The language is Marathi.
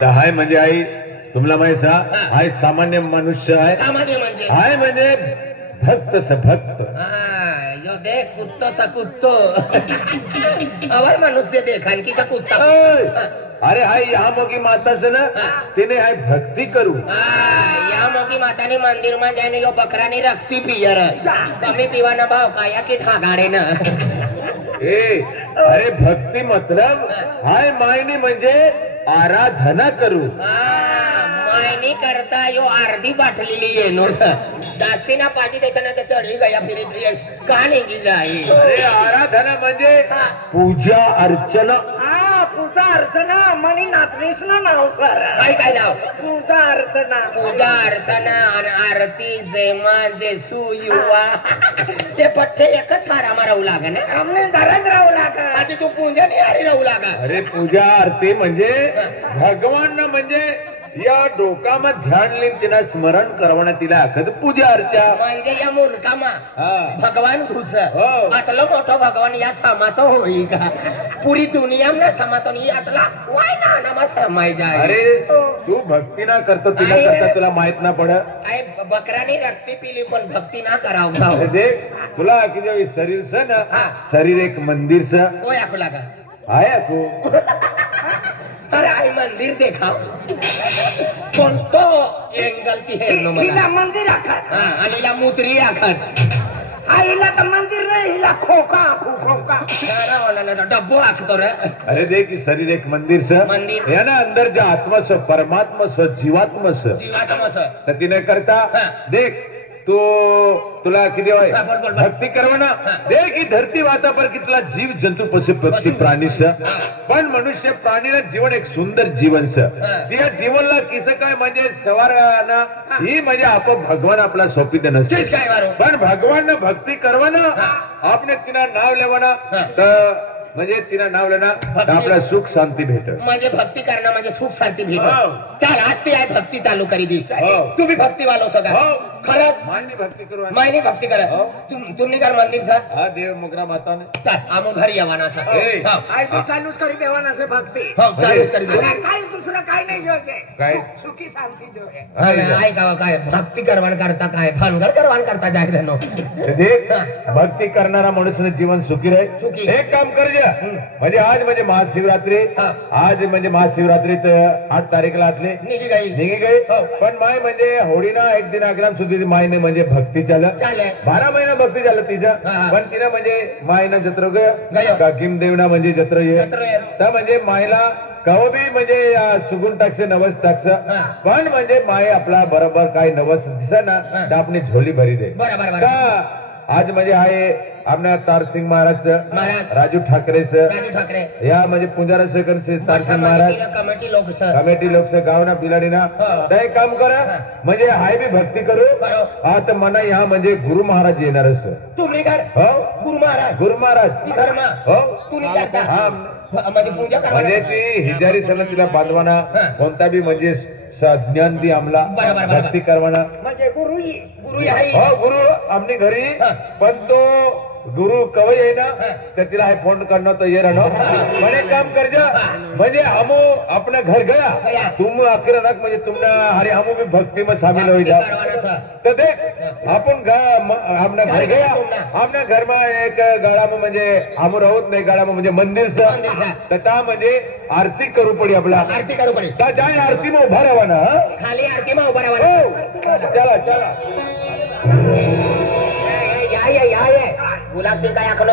हाय म्हणजे आई तुम्हाला माहिती हाय सामान्य मनुष्य आहे. सामान्य म्हणजे हाय म्हणजे भक्त स भक्त. यो देख कुत्तो सा कुत्तो अवर मनुष्य देख आणखी का कुत्ता अरे हाय या मोगी माता से ना तिने हाय भक्ती करू. या मोगी मातानी मंदिर में जाने यो बकरानी रखती पियर कमी पीवाना भाव काया की ठागाडे न ए अरे भक्ती मतलब हाय मायनी म्हणजे आराधना करू. मायनी करता यो अर्धी बाटलेली येनो जास्ती ना पाहिजे त्याच्यानं ते चढी गया फिरी का नाही जाई. अरे आराधना म्हणजे पूजा अर्चना. पूजा अर्चना मनी नातनीस ना नाव सर काय नाव पूजा अर्चना आणि आरती जयमान जेसू युवा ते पठ्ठे एकच हारा राहू लागा ना आमने घरात राहू लागा आधी तू पूजा नाही आरी राहू लागा. अरे पूजा आरती म्हणजे भगवान ना म्हणजे या डोकामध्ये ध्यान लिहिन तिला स्मरण करवणं तिला अखद पूजा अर्चा म्हणजे या मुलकामा भगवान तुझ हो. आतलं मोठं भगवान या समातो होई का पुरी दुनिया ना समातो यातला वाय ना नमा समाय जाय. अरे तू भक्ती ना करतो तिला करता तुला माहित ना पड. आय बकरानी रक्ती पिली पण भक्ती ना कराव. देख तुला कि शरीर से ना शरीर एक मंदिर से कोई आखू लागा आया को. अरे आई मंदिर देखा कोणतो एंगल की है नो मला मंदिर आखत आणि हिला मुत्री आखत आईला तर मंदिर नाही हिला खोका डब्बो आखतो रे. अरे देख शरीर एक मंदिर से मंदिर या ना अंदर जो आत्मा से परमात्मा से जीवात्मा से तर तिने करता देख तो तुला किती होय भक्ती करवना. देख ही धरती वाता पर कितला जीव जंतु पशु पक्षी प्राणी स पण मनुष्य प्राणीला जीवन एक सुंदर जीवन स त्या जीवनला किस काय म्हणजे सवारना ही म्हणजे आप भगवान आपला सोपी दे नसते पण भगवान भक्ती करवना आपने तिना नाव लेवना तर म्हणजे तिना नाव लेना आपला सुख शांती भेट. म्हणजे भक्ती करणं म्हणजे सुख शांती भेट. चल आज ती आहे भक्ती चालू करी दी तू भी भक्ती वालो सगळा खरंच मायनी भक्ती करू मायनी भक्ती करत तुम्ही कर मंदिर सा हा देव मोगरा माता ने चल आम घरी येवाना सा ए चालूच करी देवाना से भक्ती हो चालूच करी देवा काय दुसरं काय नाही जोचे काय सुखी शांती जो है काय का काय भक्ती करवान करता काय भानगड करवान करता जाय नो. देख भक्ती करणारा माणूस जीवन सुखी राहील. सुखी. एक काम कर जा म्हणजे आज म्हणजे महाशिवरात्री आज म्हणजे महाशिवरात्रीत 8 तारीखला आतले निघी गई पण माय म्हणजे होळीना एक दिन अग्राम सुधी मायने म्हणजे भक्ती चाल 12 महिना भक्ती झालं तिचं पण तिनं म्हणजे मायना जत्र गया किम देवना म्हणजे जत्र ये तर म्हणजे मायला कव बी म्हणजे सुगुन टाकसे नवस टाकस पण म्हणजे माय आपला बरोबर काय नवस दिस ना तर आपली झोली भरी दे. आज म्हणजे आहे आपल्या तारसिंग महाराज राजू ठाकरे या म्हणजे पुंजारा सेकंड तारसिंग महाराज कमेटी लोक गावना बिलाडीना ते काम करा म्हणजे हाय बी भक्ती करू आता मना या म्हणजे गुरु महाराज येणार तुम्ही कर हो गुरु महाराज हो तुम्ही करता हा म्हणजे पूजा करा म्हणजे ती हिजारी सण तिला बांधवाना कोणता बी म्हणजे ज्ञान दी आमला भक्ती करवाना म्हणजे गुरु आहे हो गुरु आमनी घरी पण तो गुरु कवय आहे ना तर तिला हे फोन करणं तर ये राहणं म्हणे काम कर जा म्हणजे हमो अपना घर गया तुम आखिर रख म्हणजे तुमना हरे हमो भी भक्ति में शामिल हो जा. तर देख आपण अपना घर गया आपल्या घर में एक गाळा में म्हणजे हमो राहत नाही गाळा में म्हणजे मंदिर तर त्या म्हणजे आरती करू पडी आपला आरती करू पडी तर जाय आरती में उभा राहा ना खाली आरती में उभा राहा. चला चला या गुलाबची काय आपण